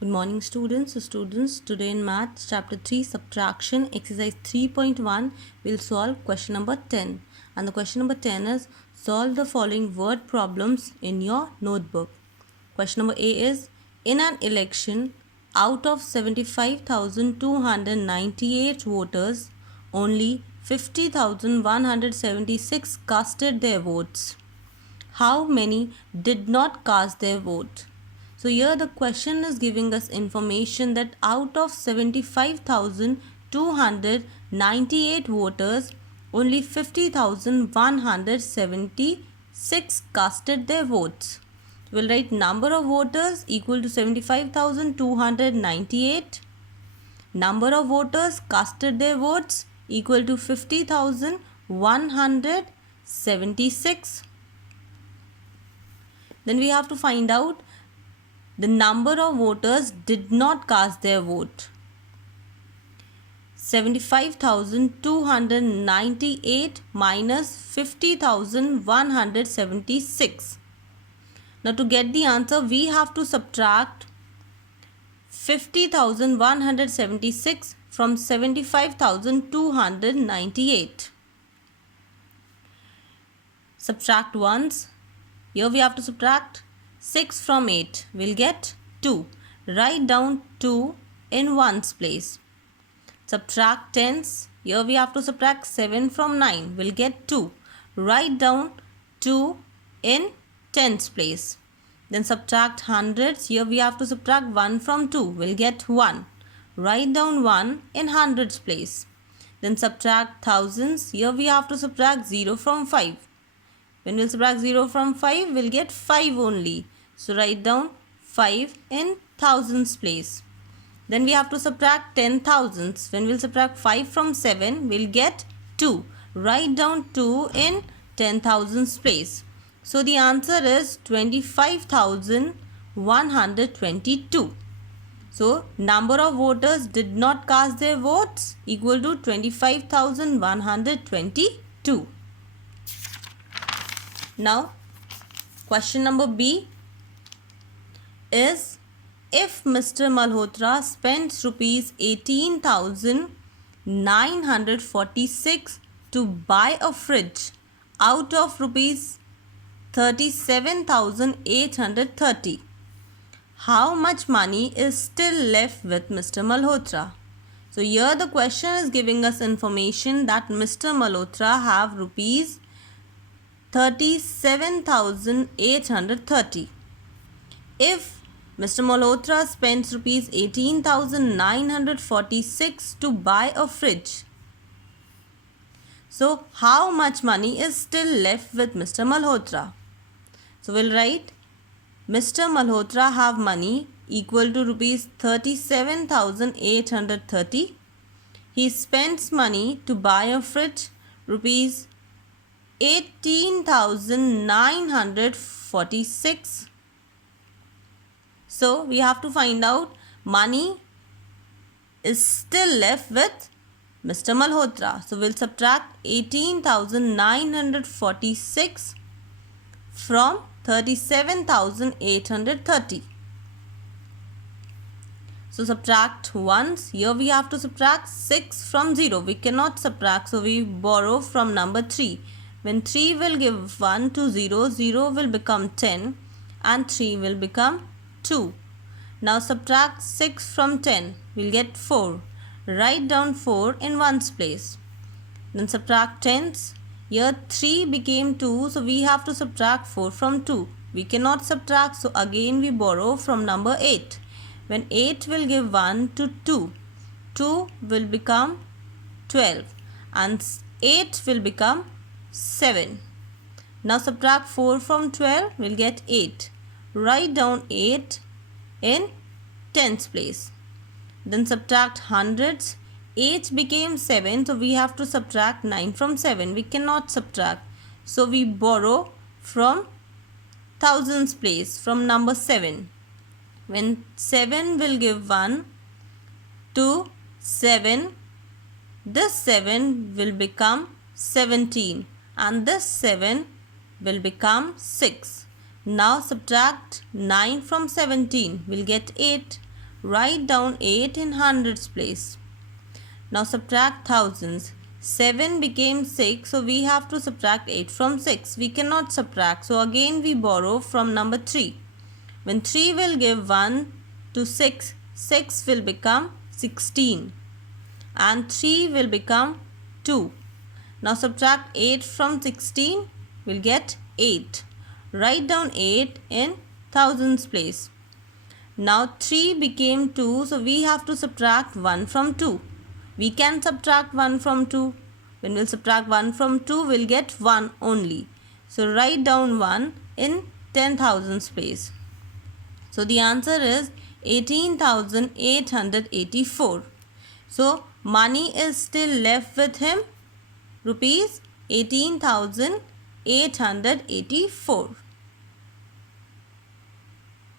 Good morning students. Today in maths chapter 3 subtraction exercise 3.1 we'll solve question number 10, and the question number 10 is solve the following word problems in your notebook. Question number A is, in an election, out of 75,298 voters, only 50,176 casted their votes. How many did not cast their vote? So here the question is giving us information that out of 75,298 voters, only 50,176 casted their votes. We'll write number of voters equal to 75,298. Number of voters casted their votes equal to 50,176. Then we have to find out the number of voters did not cast their vote. 75,298 minus 50,176. Now to get the answer, we have to subtract 50,176 from 75,298. Subtract once. Here we have to subtract 6 from 8. We'll get 2. Write down 2 in ones place. Subtract tens. Here we have to subtract 7 from 9. We'll get 2. Write down 2 in tens place. Then subtract hundreds. Here we have to subtract 1 from 2. We'll get 1. Write down 1 in hundreds place. Then subtract thousands. Here we have to subtract 0 from 5. When we'll subtract 0 from 5, we'll get 5 only. So write down 5 in thousands place. Then we have to subtract 10 thousands. When we'll subtract 5 from 7, we'll get 2. Write down 2 in 10 thousands place. So the answer is 25,122. So number of voters did not cast their votes equal to 25,122. Now question number B is, if Mr. Malhotra spends rupees 18,946 to buy a fridge out of rupees 37,830, how much money is still left with Mr. Malhotra? So here the question is giving us information that Mr. Malhotra have rupees 37,830. If Mr. Malhotra spends rupees 18,946 to buy a fridge, so how much money is still left with Mr. Malhotra? So we'll write Mr. Malhotra have money equal to rupees 37,830. He spends money to buy a fridge rupees 18,946. So we have to find out money is still left with Mr. Malhotra. So we'll subtract 18,946 from 37,830. So subtract once. Here we have to subtract 6 from 0. We cannot subtract, so we borrow from number 3. When 3 will give 1 to 0, 0 will become 10 and 3 will become 2. Now subtract 6 from 10. We'll get 4. Write down 4 in ones place. Then subtract tens. Here 3 became 2, so we have to subtract 4 from 2. We cannot subtract, so again we borrow from number 8. When 8 will give 1 to 2, 2 will become 12 and 8 will become 7. Now subtract 4 from 12, we'll get 8. Write down 8 in tens place. Then subtract hundreds. 8 became 7, so we have to subtract 9 from 7. We cannot subtract, so we borrow from thousands place from number 7. When 7 will give 1 to 7, this 7 will become 17 and this 7 will become 6. Now subtract 9 from 17. We'll get 8. Write down 8 in hundreds place. Now subtract thousands. 7 became 6, so we have to subtract 8 from 6. We cannot subtract, so again we borrow from number 3. When 3 will give 1 to 6, 6 will become 16 and 3 will become 2. Now subtract 8 from 16, we'll get 8. Write down 8 in thousands place. Now 3 became 2, so we have to subtract 1 from 2. We can subtract 1 from 2. When we'll subtract 1 from 2, we'll get 1 only. So write down 1 in 10,000s place. So the answer is 18,884. So money is still left with him, rupees 18,884.